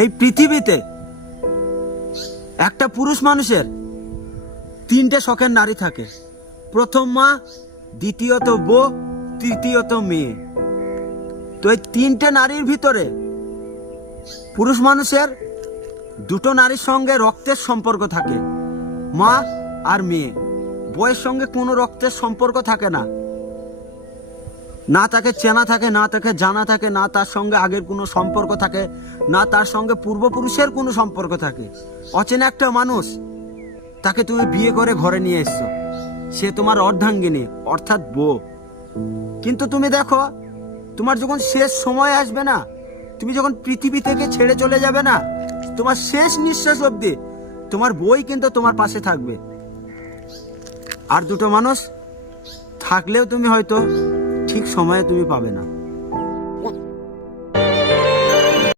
এই পৃথিবীতে একটা পুরুষ মানুষের তিনটে শখের নারী থাকে। প্রথম মা, দ্বিতীয়ত বউ, তৃতীয়ত মেয়ে। তো এই তিনটে নারীর ভিতরে পুরুষ মানুষের দুটো নারীর সঙ্গে রক্তের সম্পর্ক থাকে, মা আর মেয়ে। বউয়ের সঙ্গে কোনো রক্তের সম্পর্ক থাকে না, না তাকে চেনা থাকে, না তাকে জানা থাকে, না তার সঙ্গে আগের কোনো সম্পর্ক থাকে, না তার সঙ্গে পূর্বপুরুষের কোনো সম্পর্ক থাকে। অচেনা একটা মানুষ, তাকে তুমি বিয়ে করে ঘরে নিয়ে এসছো, সে তোমার অর্ধাঙ্গিনী অর্থাৎ বউ। কিন্তু তুমি দেখো, তোমার যখন শেষ সময় আসবে না, তুমি যখন পৃথিবী থেকে ছেড়ে চলে যাবে না, তোমার শেষ নিঃশ্বাস অবধি তোমার বউই কিন্তু তোমার পাশে থাকবে। আর দুটো মানুষ থাকলেও তুমি হয়তো ঠিক সময়ে তুমি পাবে না।